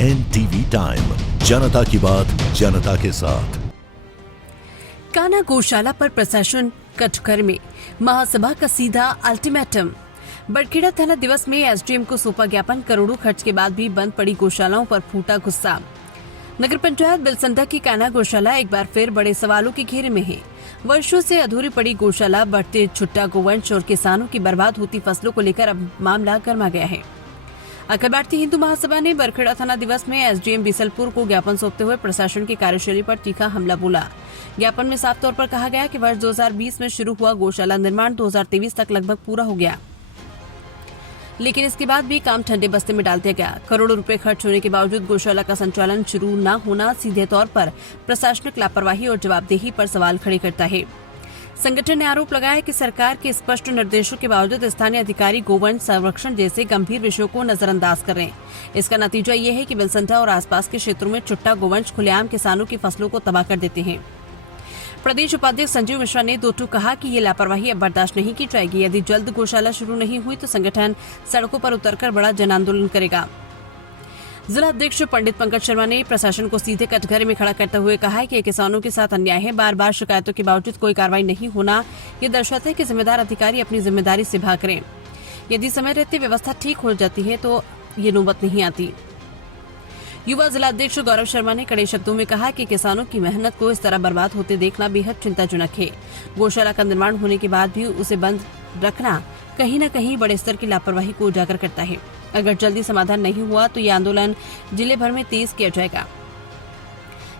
NTV time, जनता की बात जनता के साथ। कान्हा गौशाला पर प्रशासन कटघरे में, महासभा का सीधा अल्टीमेटम। बड़खेड़ा थाना दिवस में एसडीएम को सौंपा ज्ञापन, करोड़ों खर्च के बाद भी बंद पड़ी गौशालाओं पर फूटा गुस्सा। नगर पंचायत बिलसंडा की कान्हा गौशाला एक बार फिर बड़े सवालों के घेरे में है। वर्षों से अधूरी पड़ी गौशाला, बढ़ते छुट्टा गोवंश और किसानों की बर्बाद होती फसलों को लेकर अब मामला गर्मा गया है। अखिल भारतीय हिंदू महासभा ने बड़खेड़ा थाना दिवस में एसडीएम बीसलपुर को ज्ञापन सौंपते हुए प्रशासन की कार्यशैली पर तीखा हमला बोला। ज्ञापन में साफ तौर पर कहा गया कि वर्ष 2020 में शुरू हुआ गौशाला निर्माण 2023 तक लगभग पूरा हो गया, लेकिन इसके बाद भी काम ठंडे बस्ते में डाल दिया गया। करोड़ों रुपए खर्च होने के बावजूद गौशाला का संचालन शुरू न होना सीधे तौर पर प्रशासनिक लापरवाही और जवाबदेही पर सवाल खड़े करता है। संगठन ने आरोप लगाया कि सरकार के स्पष्ट निर्देशों के बावजूद स्थानीय अधिकारी गोवंश संरक्षण जैसे गंभीर विषयों को नजरअंदाज कर रहे हैं। इसका नतीजा ये है कि बिलसंडा और आसपास के क्षेत्रों में छुट्टा गोवंश खुलेआम किसानों की फसलों को तबाह कर देते हैं। प्रदेश उपाध्यक्ष संजीव मिश्रा ने दो टूक कहा कि ये लापरवाही अब बर्दाश्त नहीं की जाएगी। यदि जल्द गौशाला शुरू नहीं हुई तो संगठन सड़कों पर उतरकर बड़ा जन आंदोलन करेगा। जिला अध्यक्ष पंडित पंकज शर्मा ने प्रशासन को सीधे कटघरे में खड़ा करते हुए कहा है कि किसानों के साथ अन्याय है। बार बार शिकायतों के बावजूद कोई कार्रवाई नहीं होना ये दर्शाता है कि जिम्मेदार अधिकारी अपनी जिम्मेदारी से भाग रहे हैं। यदि समय रहते व्यवस्था ठीक हो जाती है तो ये नौबत नहीं आती। युवा जिला अध्यक्ष गौरव शर्मा ने कड़े शब्दों में कहा कि किसानों की मेहनत को इस तरह बर्बाद होते देखना बेहद चिंताजनक है। गौशाला का निर्माण होने के बाद भी उसे बंद रखना कहीं न कहीं बड़े स्तर की लापरवाही को उजागर करता है। अगर जल्दी समाधान नहीं हुआ तो ये आंदोलन जिले भर में तेज किया जाएगा।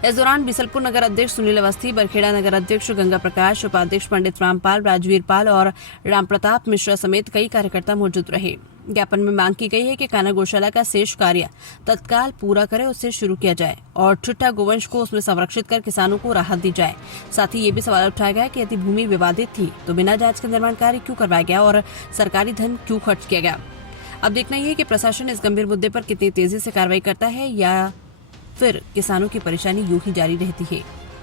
इस दौरान बीसलपुर नगर अध्यक्ष सुनील अवस्थी, बड़खेड़ा नगर अध्यक्ष गंगा प्रकाश, उपाध्यक्ष पंडित रामपाल, राजवीर पाल और राम प्रताप मिश्रा समेत कई कार्यकर्ता मौजूद रहे। ज्ञापन में मांग की गई है कि कान्हा गौशाला का शेष कार्य तत्काल पूरा करे, उससे शुरू किया जाए और छुट्टा गोवंश को उसमें संरक्षित कर किसानों को राहत दी जाए। साथ ही ये भी सवाल उठाया गया कि यदि भूमि विवादित थी तो बिना जांच के निर्माण कार्य क्यों करवाया गया और सरकारी धन क्यों खर्च किया गया। अब देखना यह है कि प्रशासन इस गंभीर मुद्दे पर कितनी तेजी से कार्रवाई करता है या फिर किसानों की परेशानी यूं ही जारी रहती है।